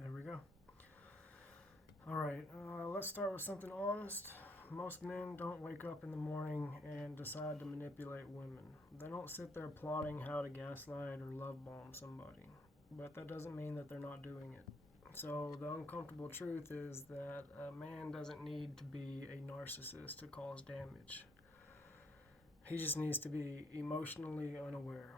There we go. All right, let's start with something honest. Most men don't wake up in the morning and decide to manipulate women. They don't sit there plotting how to gaslight or love bomb somebody. But that doesn't mean that they're not doing it. So, the uncomfortable truth is that a man doesn't need to be a narcissist to cause damage. He just needs to be emotionally unaware.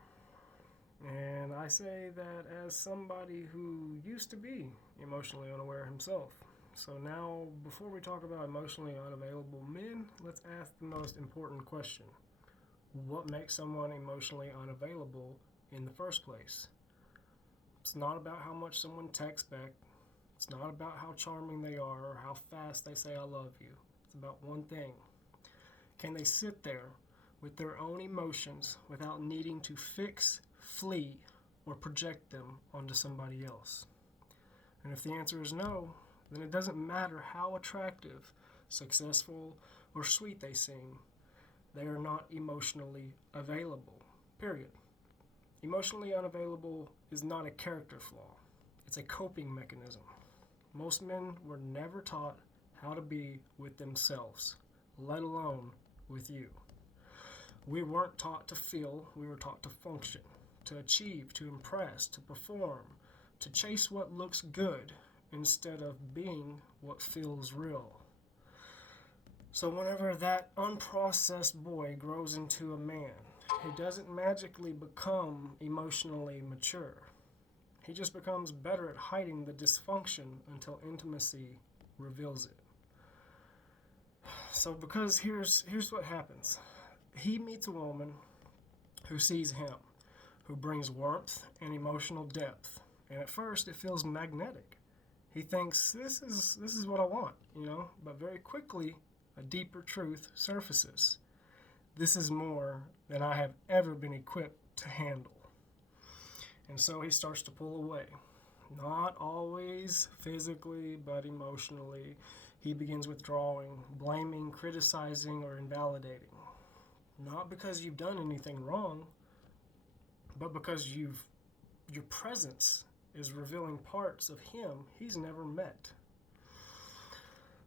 And I say that as somebody who used to be emotionally unaware himself. So now, before we talk about emotionally unavailable men, let's ask the most important question. What makes someone emotionally unavailable in the first place? It's not about how much someone texts back. It's not about how charming they are or how fast they say I love you. It's about one thing. Can they sit there with their own emotions without needing to fix, flee, or project them onto somebody else? And if the answer is no, then it doesn't matter how attractive, successful, or sweet they seem. They are not emotionally available. Period. Emotionally unavailable is not a character flaw. It's a coping mechanism. Most men were never taught how to be with themselves, let alone with you. We weren't taught to feel, we were taught to function, to achieve, to impress, to perform, to chase what looks good instead of being what feels real. So whenever that unprocessed boy grows into a man, he doesn't magically become emotionally mature. He just becomes better at hiding the dysfunction until intimacy reveals it. So because here's what happens. He meets a woman who sees him, who brings warmth and emotional depth. And at first it feels magnetic. He thinks this is what I want, but very quickly a deeper truth surfaces. This is more than I have ever been equipped to handle. And so he starts to pull away. Not always physically, but emotionally. He begins withdrawing, blaming, criticizing, or invalidating. Not because you've done anything wrong, but because your presence is revealing parts of him he's never met.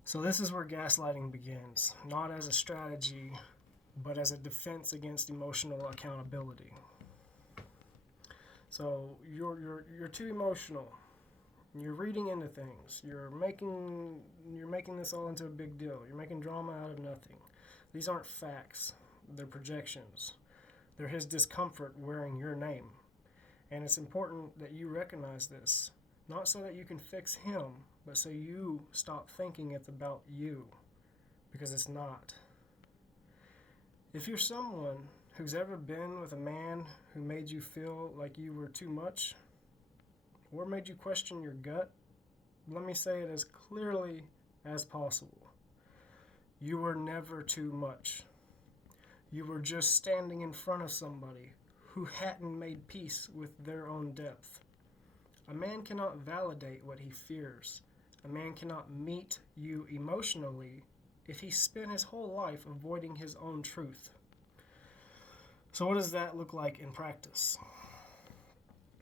So this is where gaslighting begins, not as a strategy, but as a defense against emotional accountability. So you're too emotional. You're reading into things. You're making this all into a big deal. You're making drama out of nothing. These aren't facts. They're projections. They're his discomfort wearing your name. And it's important that you recognize this, not so that you can fix him, but so you stop thinking it's about you, because it's not. If you're someone who's ever been with a man who made you feel like you were too much, or made you question your gut, let me say it as clearly as possible. You were never too much. You were just standing in front of somebody who hadn't made peace with their own depth. A man cannot validate what he fears. A man cannot meet you emotionally if he spent his whole life avoiding his own truth. So what does that look like in practice?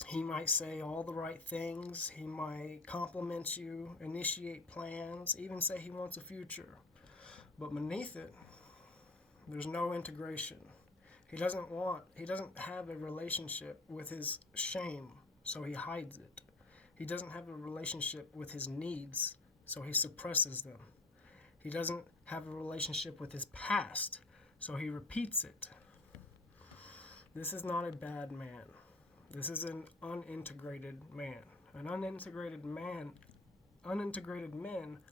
He might say all the right things. He might compliment you, initiate plans, even say he wants a future. But beneath it, there's no integration. He doesn't have a relationship with his shame, so he hides it. He doesn't have a relationship with his needs, so he suppresses them. He doesn't have a relationship with his past, so he repeats it. This is not a bad man. This is an unintegrated man. Unintegrated men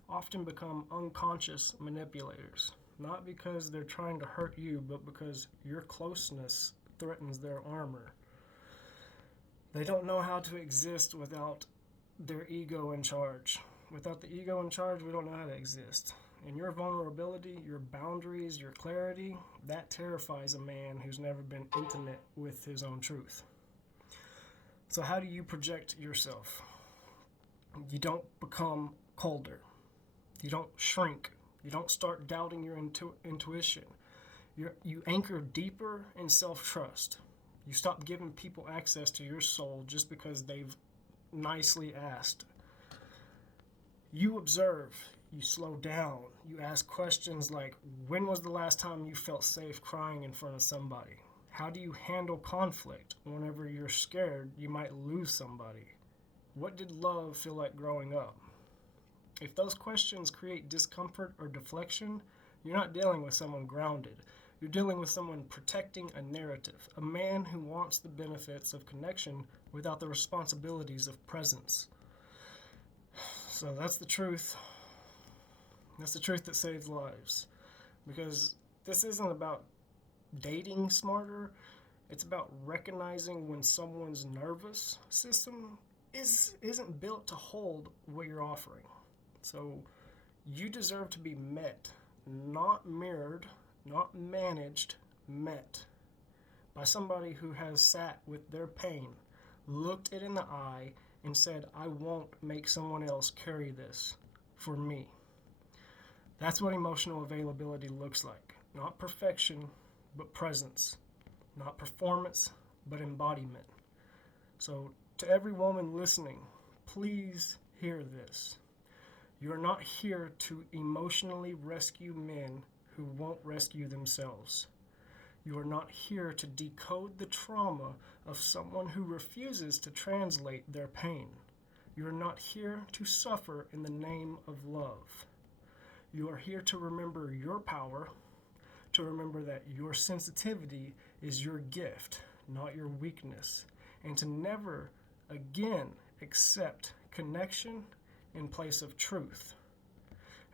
often become unconscious manipulators. Not because they're trying to hurt you, but because your closeness threatens their armor. They don't know how to exist without their ego in charge. Without the ego in charge, we don't know how to exist. And your vulnerability, your boundaries, your clarity, that terrifies a man who's never been intimate with his own truth. So how do you project yourself? You don't become colder. You don't shrink. You don't start doubting your intuition. You anchor deeper in self-trust. You stop giving people access to your soul just because they've nicely asked. You observe, you slow down, you ask questions like, when was the last time you felt safe crying in front of somebody? How do you handle conflict whenever you're scared you might lose somebody? What did love feel like growing up? If those questions create discomfort or deflection, you're not dealing with someone grounded. You're dealing with someone protecting a narrative, a man who wants the benefits of connection without the responsibilities of presence. So that's the truth. That's the truth that saves lives. Because this isn't about dating smarter. It's about recognizing when someone's nervous system isn't built to hold what you're offering. So you deserve to be met, not mirrored, not managed, met by somebody who has sat with their pain, looked it in the eye, and said, I won't make someone else carry this for me. That's what emotional availability looks like. Not perfection, but presence. Not performance, but embodiment. So to every woman listening, please hear this. You are not here to emotionally rescue men who won't rescue themselves. You are not here to decode the trauma of someone who refuses to translate their pain. You are not here to suffer in the name of love. You are here to remember your power, to remember that your sensitivity is your gift, not your weakness, and to never again accept connection in place of truth.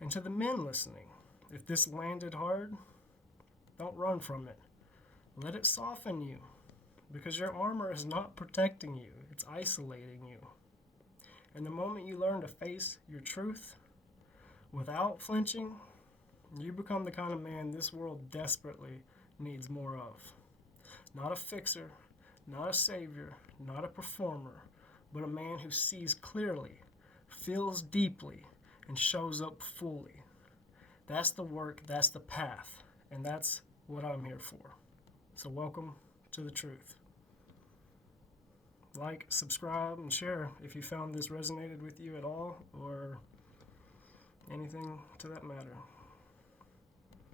And to the men listening, if this landed hard, don't run from it. Let it soften you, because your armor is not protecting you, it's isolating you. And the moment you learn to face your truth without flinching, you become the kind of man this world desperately needs more of. Not a fixer, not a savior, not a performer, but a man who sees clearly, feels deeply, and shows up fully. That's the work, that's the path, and that's what I'm here for. So welcome to the truth. Like, subscribe, and share if you found this resonated with you at all, or anything to that matter.